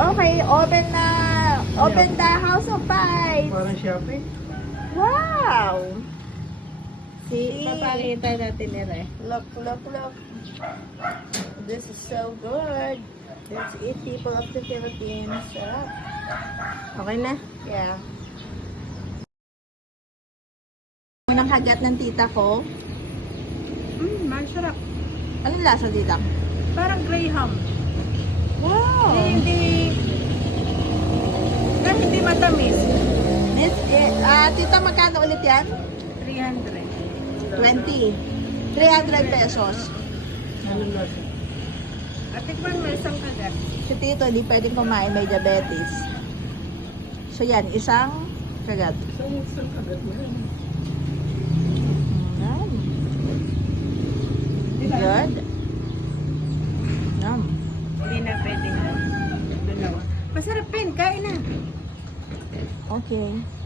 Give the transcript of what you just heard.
Okay, open na. Open the House of Pies. Parang shopping. Wow! See? Papakita natin nila eh. Look, look, look. This is so good. Let's eat, people of the Philippines. Sarap. Okay na? Yeah. Unang kagat ng tita ko. Masarap. Anong lasa, tita? Parang graham. Wow! Hindi matamis. Miss, tita, magkano ulit yan? 300. 20. 300 pesos. Anong lasa? At tikman mo isang kagat. Si tito, hindi pwedeng kumain, may diabetes. So yan, isang kagat. Isang kagat mo yan. Yan. Good. Yum. Hindi na pwedeng dalawa. Masarap pin, kain na. Okay.